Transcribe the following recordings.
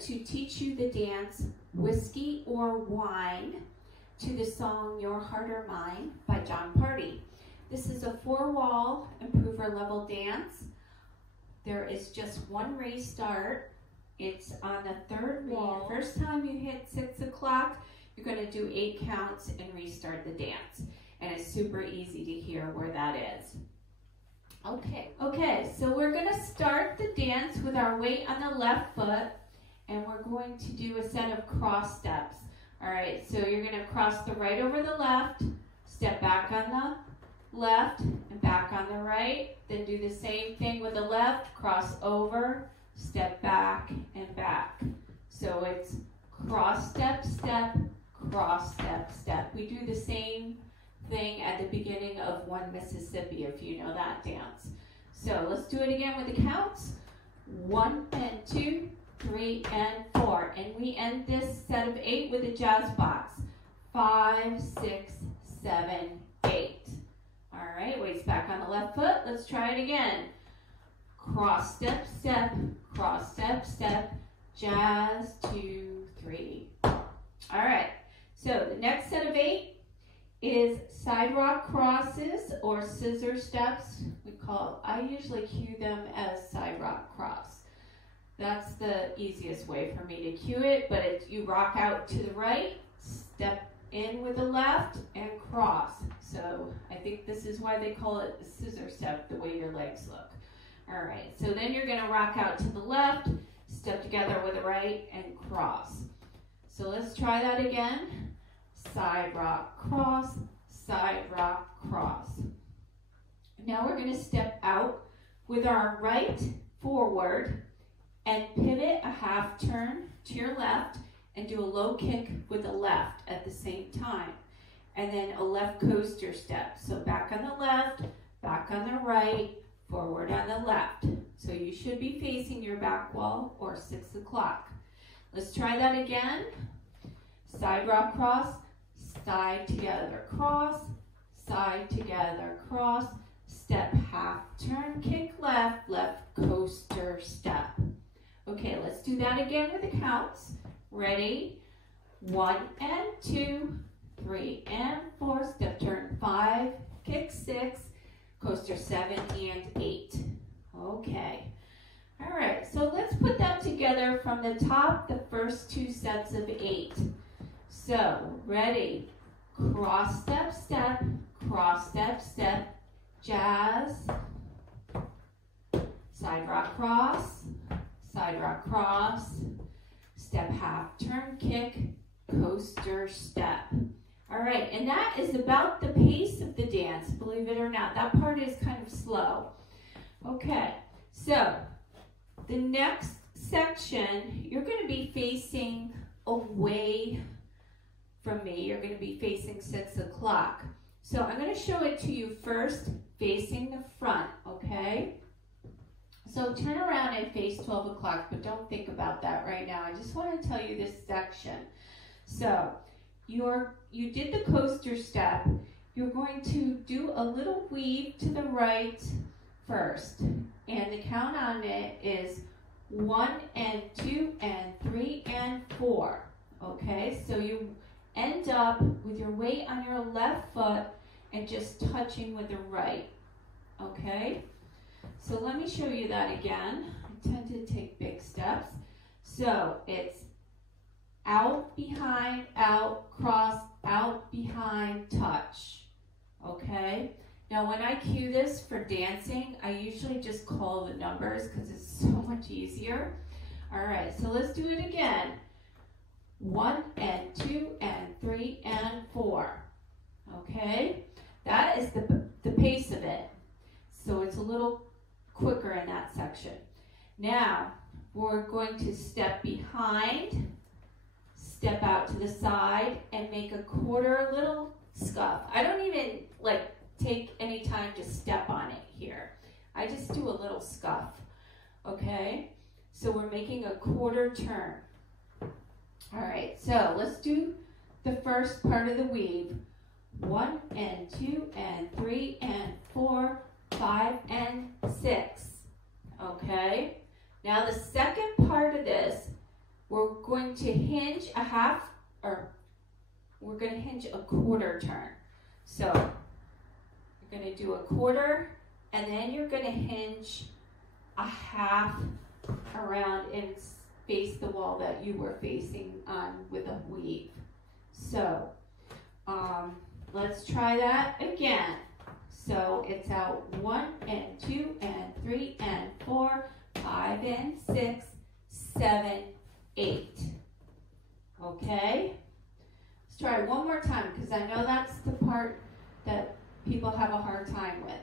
to teach you the dance Whiskey or Wine to the song Your Heart or Mine by Jon Pardi. This is a 4-wall improver level dance. There is just one restart. It's on the 3rd wall. The first time you hit 6 o'clock, you're going to do 8 counts and restart the dance. And it's super easy to hear where that is. Okay, so we're going to start the dance with our weight on the left foot, and we're going to do a set of cross steps. All right, so you're going to cross the right over the left, step back on the left, and back on the right. Then do the same thing with the left, cross over, step back, and back. So it's cross step, step, cross step, step. We do the same thing at the beginning of One Mississippi, if you know that dance. So let's do it again with the counts. 1 and 2, 3 and 4. And we end this set of 8 with a jazz box. 5, 6, 7, 8. All right, weights back on the left foot. Let's try it again. Cross step, step, cross step, step, jazz, 2, 3. All right, so the next set of 8 is side rock crosses or scissor steps. I usually cue them as side rock cross. That's the easiest way for me to cue it, but you rock out to the right, step in with the left, and cross. So I think this is why they call it the scissor step, the way your legs look. All right, so then you're gonna rock out to the left, step together with the right, and cross. So let's try that again. Side rock, cross, side rock, cross. Now we're going to step out with our right forward and pivot a half turn to your left and do a low kick with the left at the same time. And then a left coaster step. So back on the left, back on the right, forward on the left. So you should be facing your back wall or 6 o'clock. Let's try that again. Side rock cross, side together cross, side together cross, step half turn, kick left, left coaster step. Okay, let's do that again with the counts. Ready? 1 and 2, 3 and 4, step turn 5, kick 6, coaster 7 and 8. Okay. All right, so let's put that together from the top, the first 2 sets of 8. So, ready? Cross step, step, cross step, step, jazz, side rock cross, step half turn, kick, coaster step. All right, and that is about the pace of the dance, believe it or not. That part is kind of slow. Okay, so the next section, you're going to be facing away from me. You're going to be facing 6 o'clock. So I'm going to show it to you first, facing the front, okay? So turn around and face 12 o'clock, but don't think about that right now. I just want to tell you this section. So you did the coaster step. You're going to do a little weave to the right first. And the count on it is 1 and 2 and 3 and 4. Okay, so you end up with your weight on your left foot and just touching with the right. Okay, so let me show you that again. I tend to take big steps. So it's out, behind, out, cross, out, behind, touch. Okay, now when I cue this for dancing, I usually just call the numbers because it's so much easier. All right, so let's do it again. 1 and 2 and 3 and 4. Okay, that is the pace of it. So it's a little quicker in that section. Now we're going to step behind, step out to the side, and make a quarter little scuff. I don't even take any time to step on it here. I just do a little scuff. Okay, so we're making a quarter turn. All right, so let's do the first part of the weave. 1 and 2 and 3 and 4, 5 and 6. Okay, now the second part of this, to hinge a half, or we're going to hinge a quarter turn. So you're going to do a quarter, and then you're going to hinge a half around and face the wall that you were facing on with a weave. So let's try that again. So it's out 1 and 2 and 3 and 4, 5 and 6, 7, 8. Okay? Let's try it one more time because I know that's the part that people have a hard time with.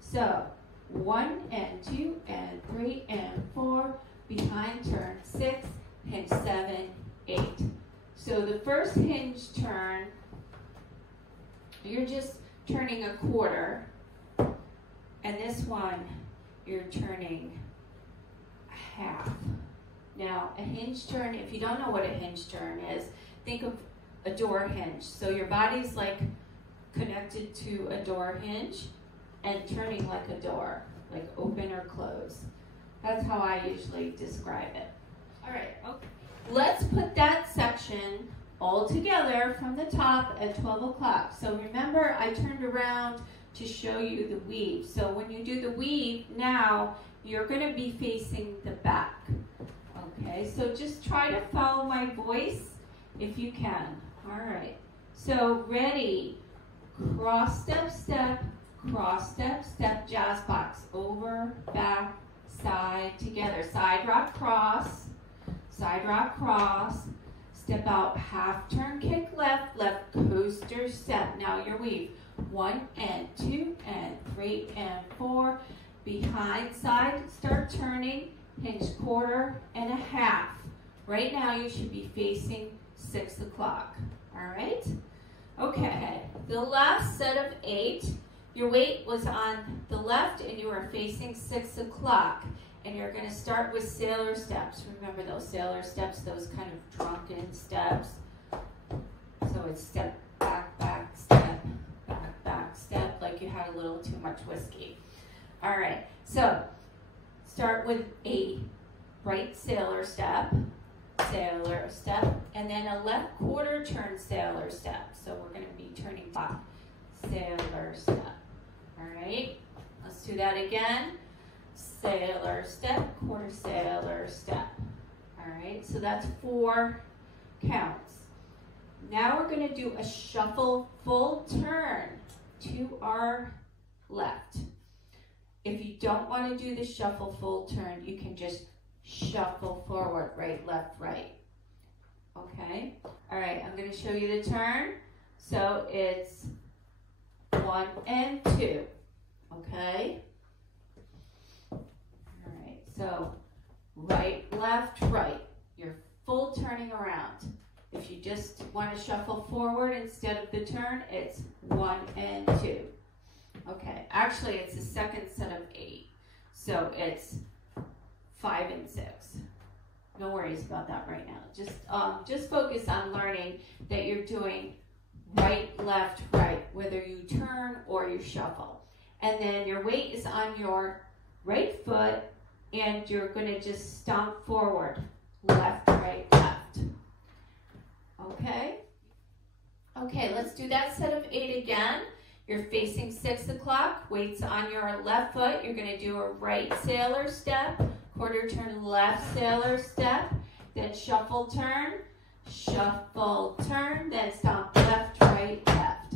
So 1 and 2 and 3 and 4, behind turn 6, hinge 7, 8. So the first hinge turn, you're just turning a quarter, and this one you're turning a half. Now a hinge turn, if you don't know what a hinge turn is, think of a door hinge. So your body's like connected to a door hinge and turning like a door, like open or close. That's how I usually describe it. All right, okay. Let's put that section all together from the top at 12 o'clock. So remember, I turned around to show you the weave. So when you do the weave, now you're going to be facing the back. Okay, so just try to follow my voice if you can. All right, so ready, cross step, step, cross step, step, jazz box, over, back, side, together, side rock cross, step out, half turn, kick left, left coaster step. Now your weave, 1 and 2 and 3 and 4, behind side, start turning, hinge quarter and a half. Right now you should be facing 6 o'clock, all right? Okay, the last set of 8, your weight was on the left and you are facing 6 o'clock. And you're going to start with sailor steps. Remember those sailor steps, those kind of drunken steps. So it's step, back, back, step, back, back, step, like you had a little too much whiskey. All right, so start with a right sailor step, and then a left quarter turn sailor step. So we're going to be turning top, sailor step. All right, let's do that again. Sailor step, quarter sailor step. All right, so that's 4 counts. Now we're going to do a shuffle full turn to our left. If you don't want to do the shuffle full turn, you can just shuffle forward, right, left, right. Okay? All right, I'm going to show you the turn. So it's 1 and 2. Okay? So right, left, right. You're full turning around. If you just want to shuffle forward instead of the turn, it's 1 and 2. Okay, actually it's the second set of 8. So it's 5 and 6. No worries about that right now. Just focus on learning that you're doing right, left, right, whether you turn or you shuffle. And then your weight is on your right foot, and you're going to just stomp forward, left, right, left. Okay? Okay, let's do that set of 8 again. You're facing 6 o'clock, weights on your left foot. You're going to do a right sailor step, quarter turn left sailor step, then shuffle turn, then stomp left, right, left.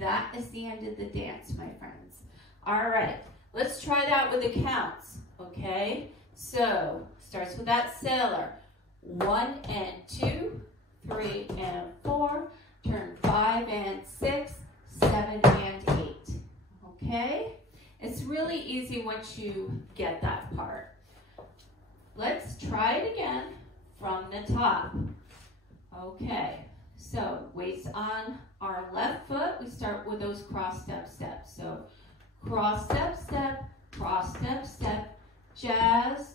That is the end of the dance, my friends. All right, let's try that with the counts. Okay, so starts with that sailor. 1 and 2, 3 and 4, turn 5 and 6, 7 and 8. Okay, it's really easy once you get that part. Let's try it again from the top. Okay, so weights on our left foot. We start with those cross step steps. So cross step, step, cross step, step, jazz,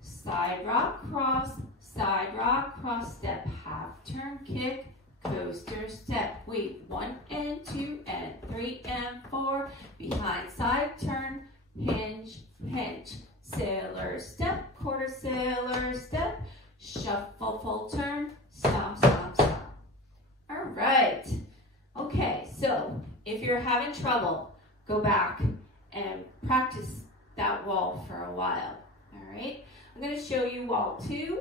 side rock, cross, step, half turn, kick, coaster, step, weave, 1 and 2 and 3 and 4, behind side turn, hinge, sailor step, quarter sailor step, you're having trouble, go back and practice that wall for a while. All right? I'm going to show you wall 2.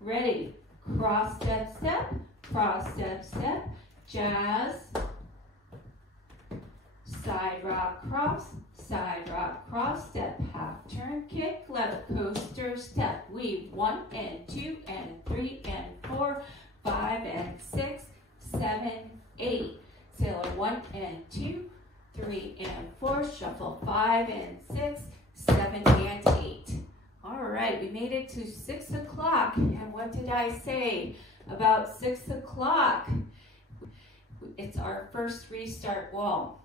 Ready? Cross, step, step, cross, step, step, jazz, side rock, cross, step, half turn, kick, left, coaster, step, weave, 1 and 2 and 3 and 4, 5 and 6, 7, 8, sailor, 1 and 2, 3 and 4, shuffle, 5 and 6, 7 and 8. All right, we made it to 6 o'clock, and what did I say about 6 o'clock? It's our first restart wall.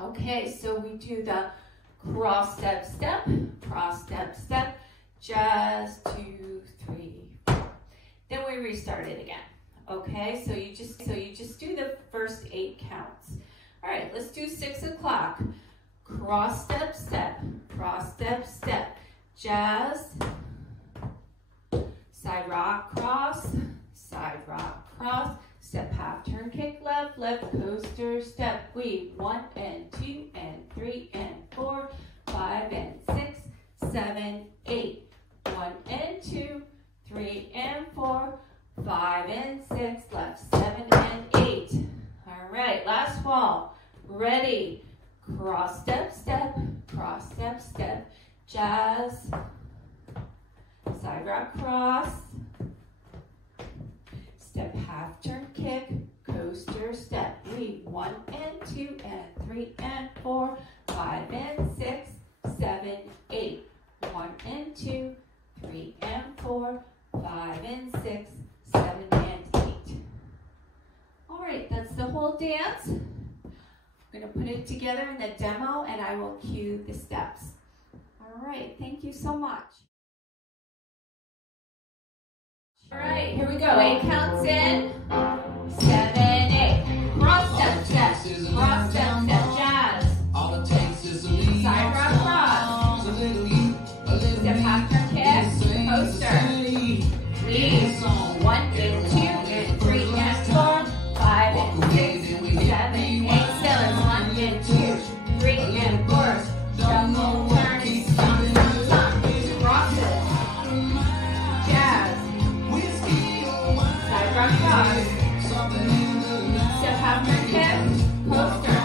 Okay, so we do the cross, step, step, jazz, 2, 3, 4. Then we restart it again. Okay, so you just do the first 8 counts. All right, let's do 6 o'clock. Cross, step, step, jazz, side rock, cross, step, half turn, kick, left, coaster, step, weave, 1 and 2 and 3 and 4, 5 and 6, 7, 8, 1 and 2, 3 and 4, 5 and 6, left, 7 and 8. All right, last wall. Ready? Cross, step, step, jazz, side rock, cross, step, half turn, kick, coaster, step, weave, 1 and 2 and 3 and 4, 5 and 6, 7, 8, 1 and 2, 3 and 4, 5 and 6, 7 and 8. All right, that's the whole dance. I'm going to put it together in the demo, and I will cue the steps. All right, thank you so much. All right, here we go. 8 counts in. 7, 8. Cross, step, step. Cross, step, step. Jazz. Side rock, cross. Step, half turn, kick. Coaster. Weave. 1 and 2 and 3 and 4. 5 and 6, 7, 8. Sailors. 1 and 2, 3 and 4. Shuffle, turn, stomp, stomp, stomp. Cross it. Jazz. Side rock, cross. Step, half turn, kick. Coaster.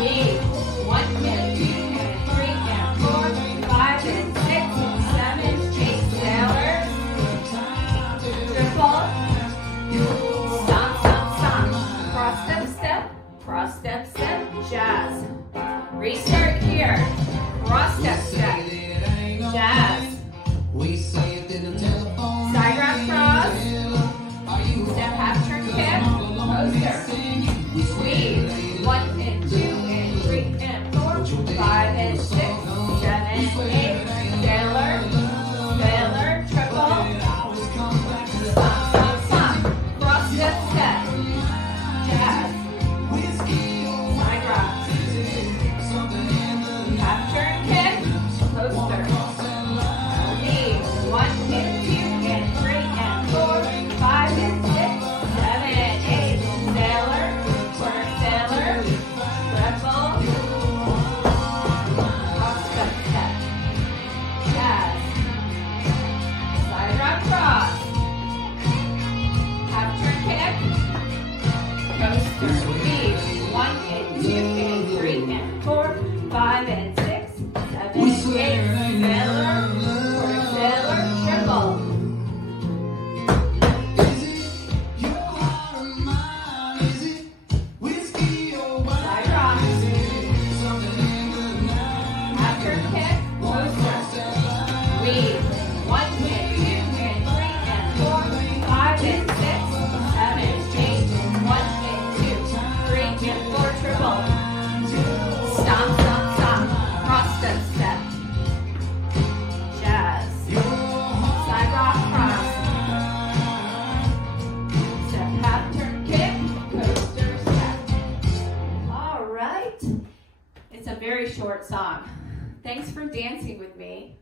Weave. 1 and 2 and 3 and 4. 5 and 6, 7, 8. Sailors. Triple. Stomp, stomp, stomp. Cross, step, step, jazz. Restart here. Cross, step, step, jazz. Side rock, cross. Step, half turn, kick. Coaster. Weave. 1 and 2 and 3 and 4. 5 and 6, 7, 8. Sailor. Sailor. Triple. Stomp, stomp, stomp. Cross, step, step. Jazz. Side rock. Half turn, kick. Coaster. Weave. 1 and 2 and 3 and 4. 5 and 6, 7 and 8. Sailor. Quarter sailor. Triple. Cross, step, step. Jazz. Side rock, cross. Half turn, kick. Coaster. Weave. 1 and 2 and 3 and 4. 5 and 6, 7 and 8. Sailor. Quarter sailor. Triple. Side rock. Half turn, kick. Coaster. Weave. 1 and 2 and 3 and 4. 5 and 6, 7 and 8. 1 and 2, 3 and 4. Triple. Stomp, stomp, stomp. Cross, step, step. Jazz. Side rock, cross. Step, half turn, kick. Coaster, step. All right. It's a very short song. Thanks for dancing with me.